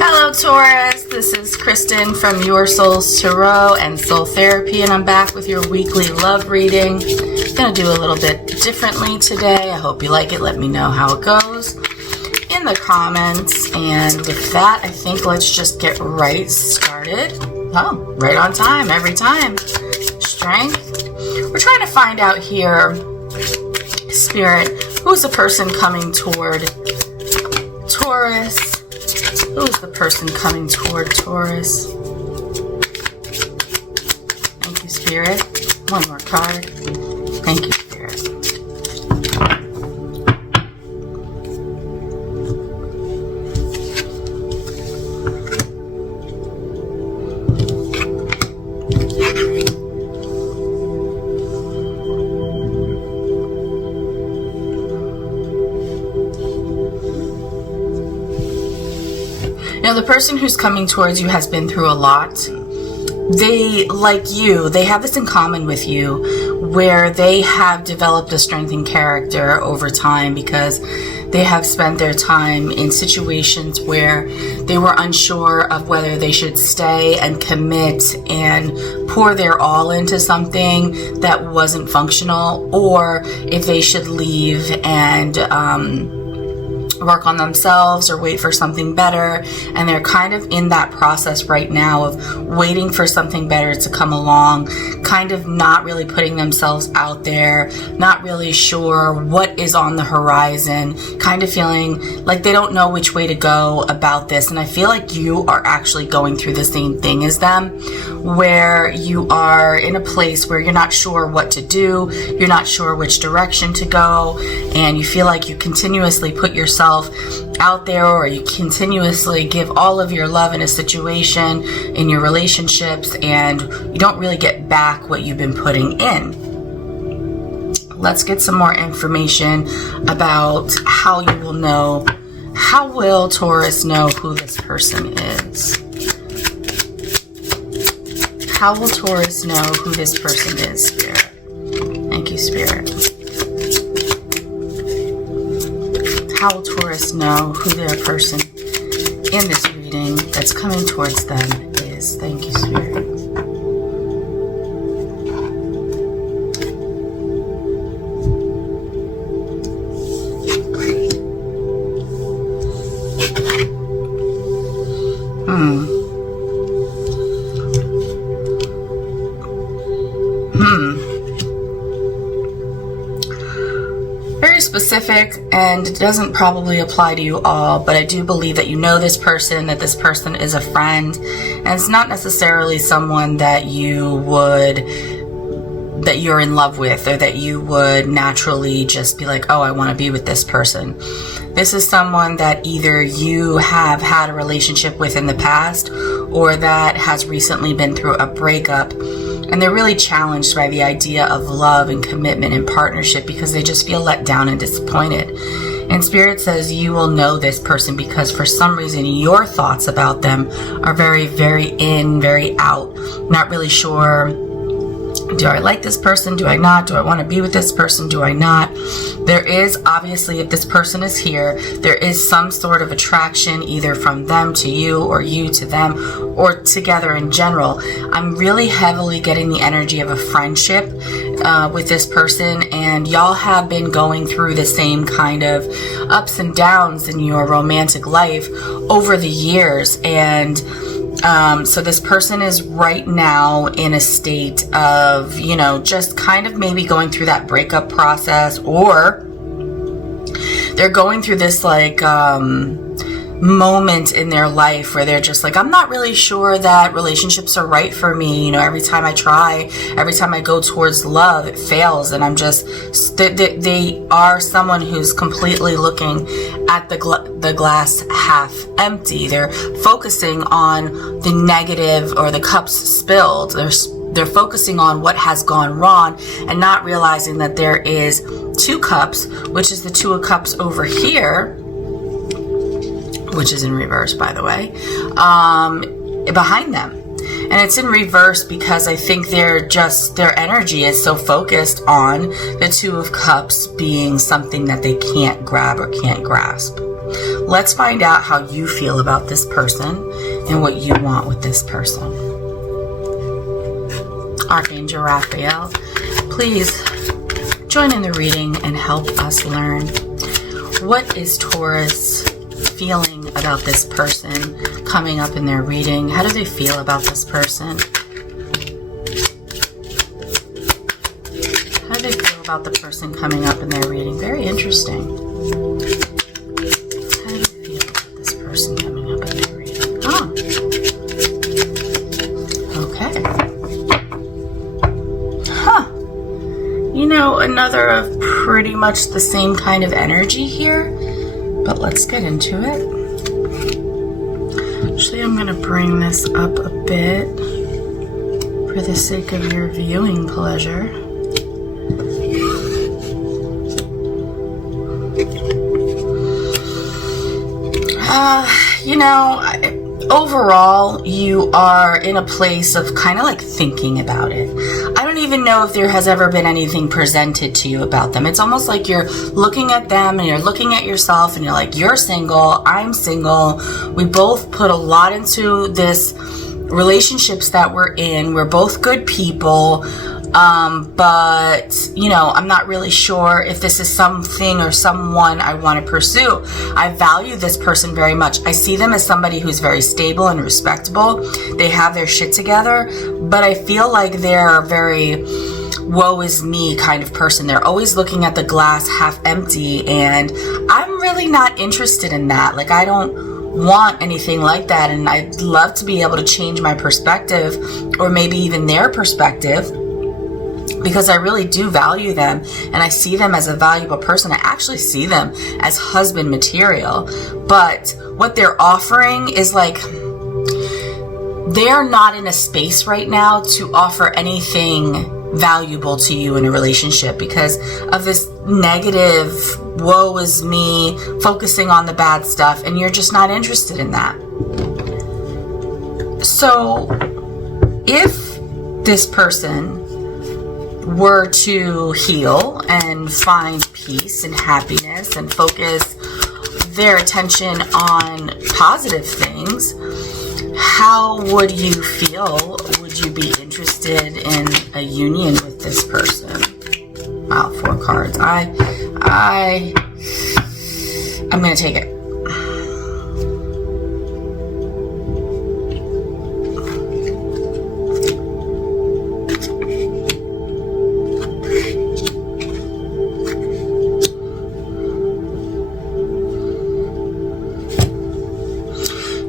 Hello Taurus, this is Kristen from Your Soul's Tarot and Soul Therapy, and I'm back with your weekly love reading. I'm going to do a little bit differently today. I hope you like it. Let me know how it goes in the comments. And with that, I think let's just get right started. Oh, right on time, every time. Strength. We're trying to find out here, Spirit, who's the person coming toward Taurus? Who is the person coming toward Taurus? Thank you, Spirit. One more card. Thank you, Spirit. Now, the person who's coming towards you has been through a lot. They, like you, they have this in common with you, where they have developed a strength in character over time because they have spent their time in situations where they were unsure of whether they should stay and commit and pour their all into something that wasn't functional, or if they should leave and work on themselves or wait for something better. And they're kind of in that process right now of waiting for something better to come along, kind of not really putting themselves out there, not really sure what is on the horizon, kind of feeling like they don't know which way to go about this. And I feel like you are actually going through the same thing as them, where you are in a place where you're not sure what to do, you're not sure which direction to go, and you feel like you continuously put yourself out there, or you continuously give all of your love in a situation, in your relationships, and you don't really get back what you've been putting in. Let's get some more information about how you will know. How will Taurus know who this person is? How will Taurus know who this person is, Spirit? Thank you, Spirit. How will Taurus know who their person in this reading that's coming towards them is? Thank you, Spirit. Very specific, and it doesn't probably apply to you all, but I do believe that you know this person, that this person is a friend, and it's not necessarily someone that you're in love with, or that you would naturally just be like, oh, I want to be with this person. This is someone that either you have had a relationship with in the past, or that has recently been through a breakup. And they're really challenged by the idea of love and commitment and partnership because they just feel let down and disappointed. And Spirit says you will know this person because for some reason your thoughts about them are very, very in, very out. Not really sure, do I like this person? Do I not? Do I want to be with this person? Do I not? There is, obviously, if this person is here, there is some sort of attraction either from them to you or you to them or together in general. I'm really heavily getting the energy of a friendship with this person, and y'all have been going through the same kind of ups and downs in your romantic life over the years. And so this person is right now in a state of, just kind of maybe going through that breakup process, or they're going through this moment in their life where they're just like, I'm not really sure that relationships are right for me. Every time I try, every time I go towards love, it fails. And I'm just, they are someone who's completely looking at the glass half empty. They're focusing on the negative or the cups spilled. They're focusing on what has gone wrong and not realizing that there is two cups, which is the Two of Cups over here, which is in reverse, by the way, behind them. And it's in reverse because I think their energy is so focused on the Two of Cups being something that they can't grab or can't grasp. Let's find out how you feel about this person and what you want with this person. Archangel Raphael, please join in the reading and help us learn. What is Taurus feeling about this person coming up in their reading? How do they feel about this person? How do they feel about the person coming up in their reading? Very interesting. How do they feel about this person coming up in their reading? Oh. Okay. Huh. You know, another of pretty much the same kind of energy here, but let's get into it. Actually, I'm going to bring this up a bit for the sake of your viewing pleasure. You know, overall, you are in a place of kind of like thinking about it. I don't even know if there has ever been anything presented to you about them. It's almost like you're looking at them and you're looking at yourself and you're like, you're single, I'm single. We both put a lot into this relationships that we're in. We're both good people. But, you know, I'm not really sure if this is something or someone I want to pursue. I value this person very much. I see them as somebody who's very stable and respectable. They have their shit together, but I feel like they're a very woe is me kind of person. They're always looking at the glass half empty, and I'm really not interested in that. Like, I don't want anything like that, and I'd love to be able to change my perspective, or maybe even their perspective, because I really do value them and I see them as a valuable person. I actually see them as husband material. But what they're offering is like, they're not in a space right now to offer anything valuable to you in a relationship because of this negative, woe is me, focusing on the bad stuff, and you're just not interested in that. So if this person were to heal and find peace and happiness and focus their attention on positive things, how would you feel? Would you be interested in a union with this person? Wow, 4 cards. I'm gonna take it.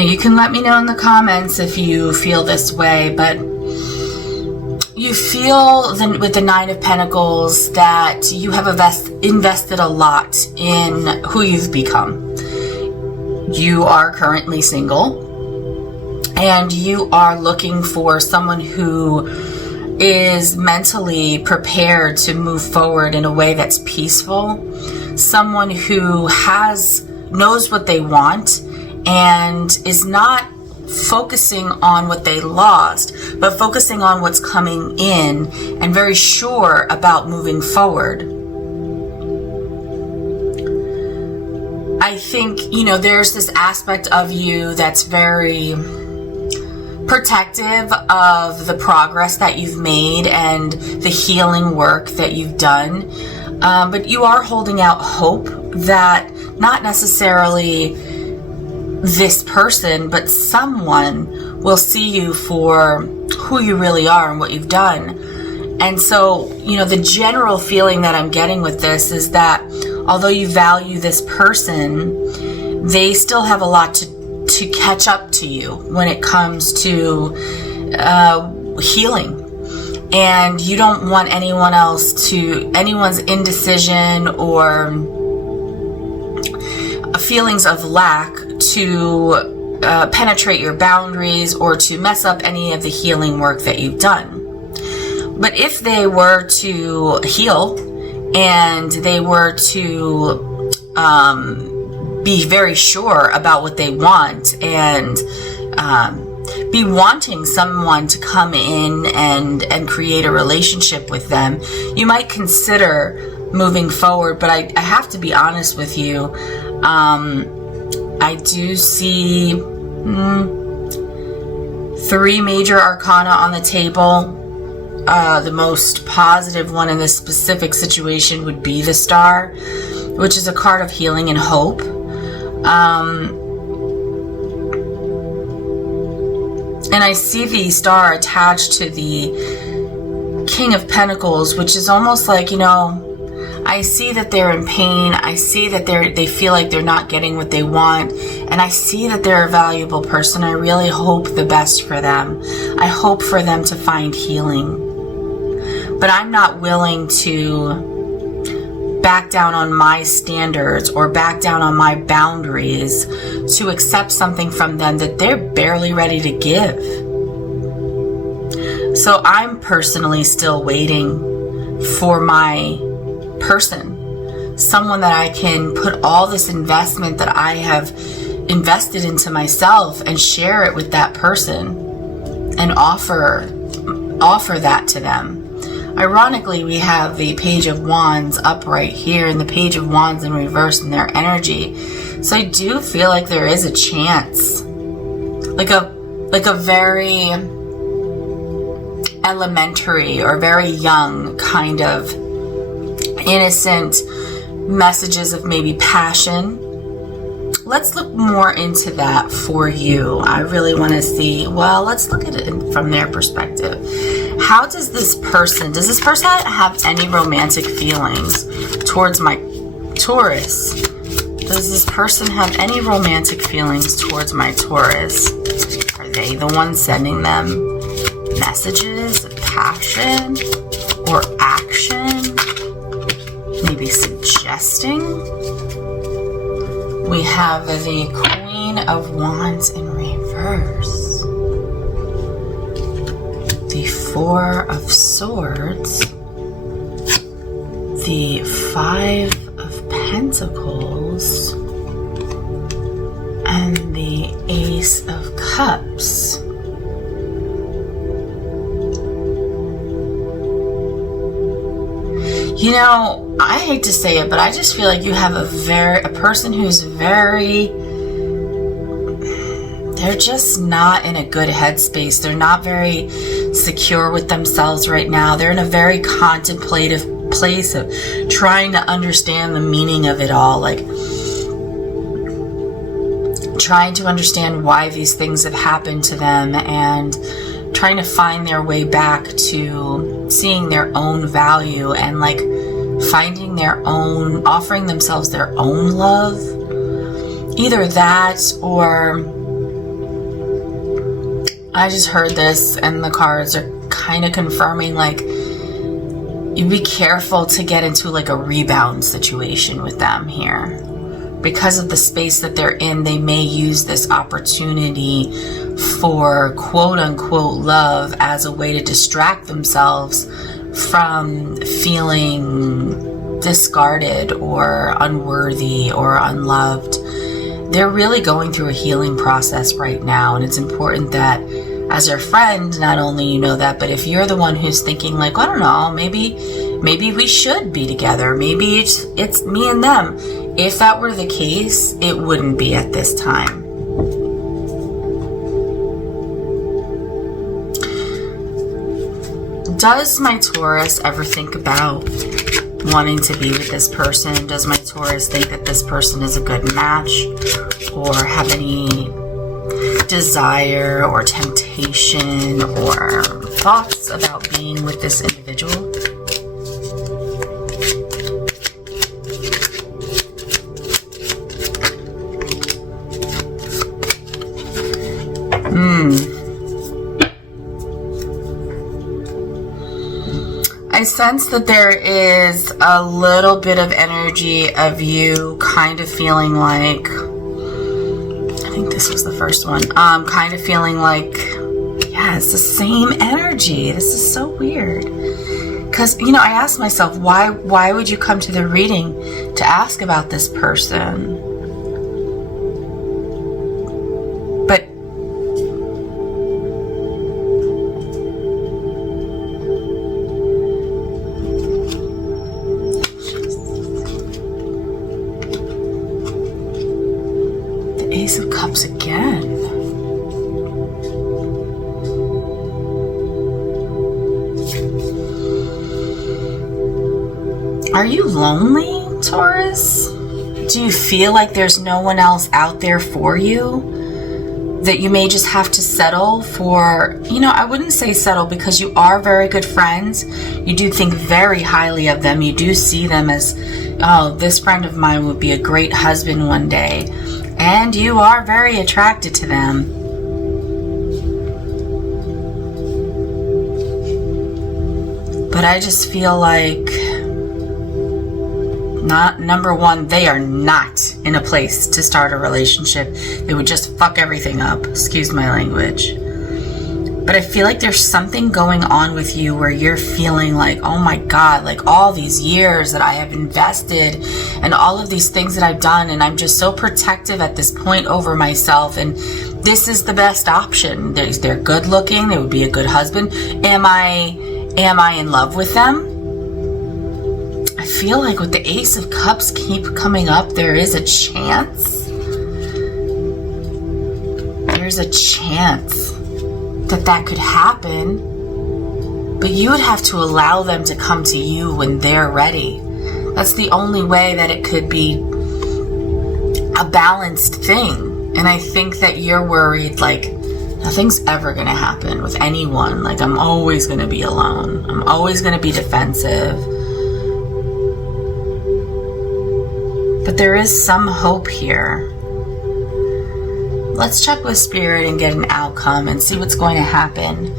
You can let me know in the comments if you feel this way, but you feel with the 9 of Pentacles that you have invested a lot in who you've become. You are currently single, and you are looking for someone who is mentally prepared to move forward in a way that's peaceful, someone who knows what they want and is not focusing on what they lost, but focusing on what's coming in and very sure about moving forward. I think, you know, there's this aspect of you that's very protective of the progress that you've made and the healing work that you've done. But you are holding out hope that not necessarily this person, but someone will see you for who you really are and what you've done. And so, you know, the general feeling that I'm getting with this is that although you value this person, they still have a lot to catch up to you when it comes to healing. And you don't want anyone's indecision or feelings of lack to penetrate your boundaries or to mess up any of the healing work that you've done. But if they were to heal and they were to be very sure about what they want and be wanting someone to come in and create a relationship with them, you might consider moving forward. But I have to be honest with you, I do see 3 major arcana on the table. The most positive one in this specific situation would be the Star, which is a card of healing and hope. And I see the Star attached to the King of Pentacles, which is almost like, you know, I see that they're in pain. I see that they feel like they're not getting what they want. And I see that they're a valuable person. I really hope the best for them. I hope for them to find healing. But I'm not willing to back down on my standards or back down on my boundaries to accept something from them that they're barely ready to give. So I'm personally still waiting for my person, someone that I can put all this investment that I have invested into myself and share it with that person and offer that to them. Ironically, we have the Page of Wands up right here and the Page of Wands in reverse in their energy. So I do feel like there is a chance, like a very elementary or very young kind of innocent messages of maybe passion. Let's look more into that for you. I really want to see, well, let's look at it from their perspective. How does this person have any romantic feelings towards my Taurus? Does this person have any romantic feelings towards my Taurus? Are they the ones sending them messages of passion or action? Maybe suggesting? We have the Queen of Wands in reverse. The Four of Swords. The Five of Pentacles. And the Ace of Cups. You know, I hate to say it, but I just feel like you have a person who's they're just not in a good headspace. They're not very secure with themselves right now. They're in a very contemplative place of trying to understand the meaning of it all, like trying to understand why these things have happened to them and trying to find their way back to seeing their own value and like finding their own, offering themselves their own love. Either that, or I just heard this and the cards are kind of confirming, like, you be careful to get into like a rebound situation with them here. Because of the space that they're in, they may use this opportunity for quote-unquote love as a way to distract themselves from feeling discarded or unworthy or unloved. They're really going through a healing process right now, and it's important that as their friend, not only you know that, but if you're the one who's thinking like, I don't know, maybe we should be together, maybe it's me and them. If that were the case, it wouldn't be at this time. Does my Taurus ever think about wanting to be with this person? Does my Taurus think that this person is a good match, or have any desire or temptation or thoughts about being with this individual? I sense that there is a little bit of energy of you kind of feeling like, I think this was the first one, kind of feeling like, yeah, it's the same energy. This is so weird. Because, you know, I asked myself, why would you come to the reading to ask about this person? But Are you lonely, Taurus? Do you feel like there's no one else out there for you? That you may just have to settle for, I wouldn't say settle, because you are very good friends. You do think very highly of them. You do see them as, oh, this friend of mine would be a great husband one day. And you are very attracted to them. But I just feel like, number one, they are not in a place to start a relationship. They would just fuck everything up. Excuse my language. But I feel like there's something going on with you where you're feeling like, oh my God, like all these years that I have invested and all of these things that I've done, and I'm just so protective at this point over myself, and this is the best option. They're good looking. They would be a good husband. Am I in love with them? I feel like with the Ace of Cups keep coming up, there is a chance. There's a chance that could happen. But you would have to allow them to come to you when they're ready. That's the only way that it could be a balanced thing. And I think that you're worried, like, nothing's ever going to happen with anyone. Like, I'm always going to be alone. I'm always going to be defensive. But there is some hope here. Let's check with Spirit and get an outcome and see what's going to happen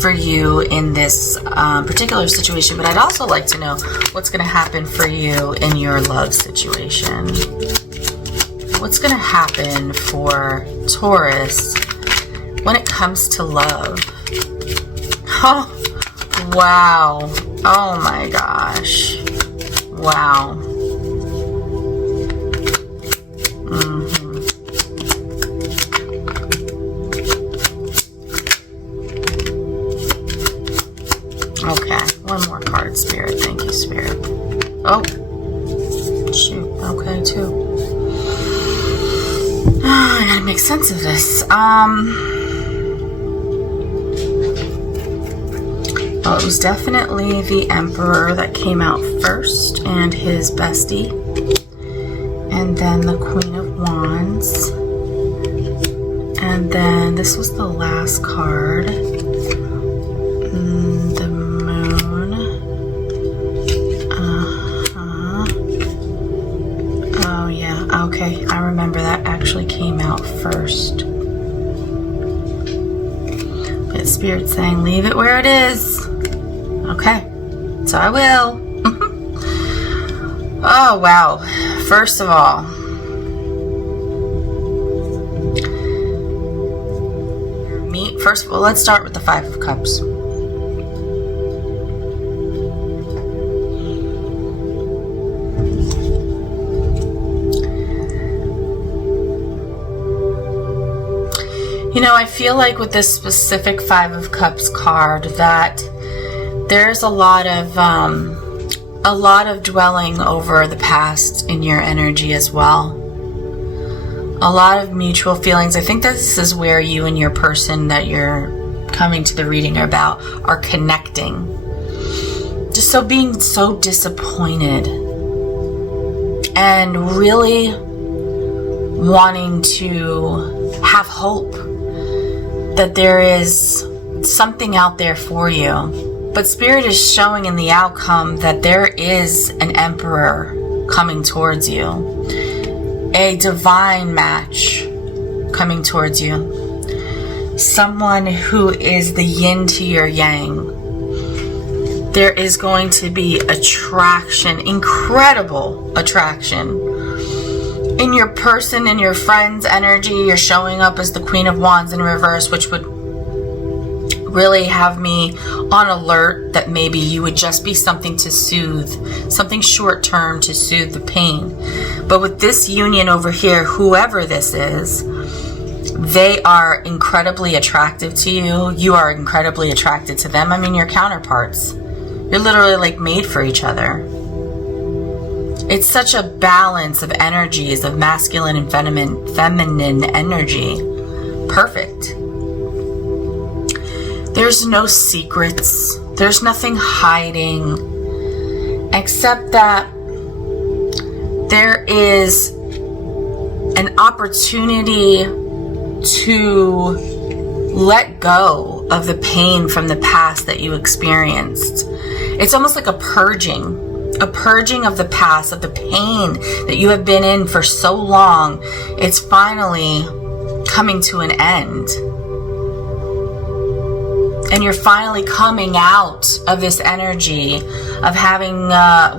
for you in this particular situation. But I'd also like to know what's going to happen for you in your love situation. What's going to happen for Taurus when it comes to love? Oh, wow. Oh my gosh. Wow. Okay, one more card, Spirit. Thank you, Spirit. Oh, shoot. Okay, two. Oh, I gotta make sense of this. Well, it was definitely the Emperor that came out first, and his bestie. And then the Queen of Wands. And then this was the last card. The Moon. Oh, yeah. Okay, I remember that actually came out first. But Spirit's saying, leave it where it is. Okay, so I will. Oh, wow. First of all, let's start with the Five of Cups. I feel like with this specific Five of Cups card that there's a lot of dwelling over the past in your energy as well. A lot of mutual feelings. I think this is where you and your person that you're coming to the reading about are connecting. Just being so disappointed and really wanting to have hope that there is something out there for you. But Spirit is showing in the outcome that there is an Emperor coming towards you. A divine match coming towards you. Someone who is the yin to your yang. There is going to be attraction, incredible attraction. In your person, in your friend's energy, you're showing up as the Queen of Wands in reverse, which would really have me on alert that maybe you would just be something to soothe, something short term to soothe the pain. But with this union over here, whoever this is, they are incredibly attractive to you. You are incredibly attracted to them. I mean, you're counterparts. You're literally like made for each other. It's such a balance of energies, of masculine and feminine energy. Perfect. There's no secrets. There's nothing hiding. Except that there is an opportunity to let go of the pain from the past that you experienced. It's almost like a purging of the past, of the pain that you have been in for so long. It's finally coming to an end. And you're finally coming out of this energy of having,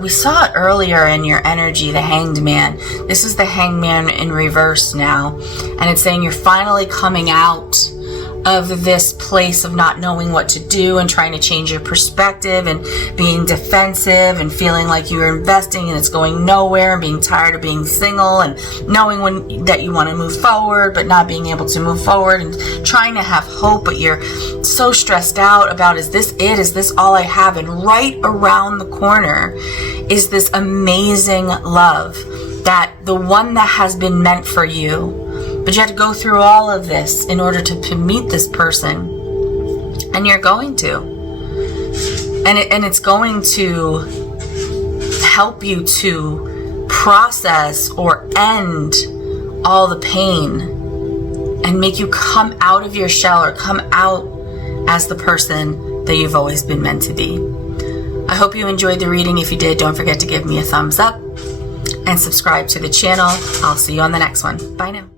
we saw it earlier in your energy, the Hanged Man. This is the Hanged Man in reverse now. And it's saying you're finally coming out of this place of not knowing what to do and trying to change your perspective and being defensive and feeling like you're investing and it's going nowhere, and being tired of being single and knowing that you want to move forward but not being able to move forward, and trying to have hope but you're so stressed out about, is this it? Is this all I have? And right around the corner is this amazing love, that the one that has been meant for you. But you have to go through all of this in order to meet this person. And you're going to. And it's going to help you to process or end all the pain and make you come out of your shell, or come out as the person that you've always been meant to be. I hope you enjoyed the reading. If you did, don't forget to give me a thumbs up and subscribe to the channel. I'll see you on the next one. Bye now.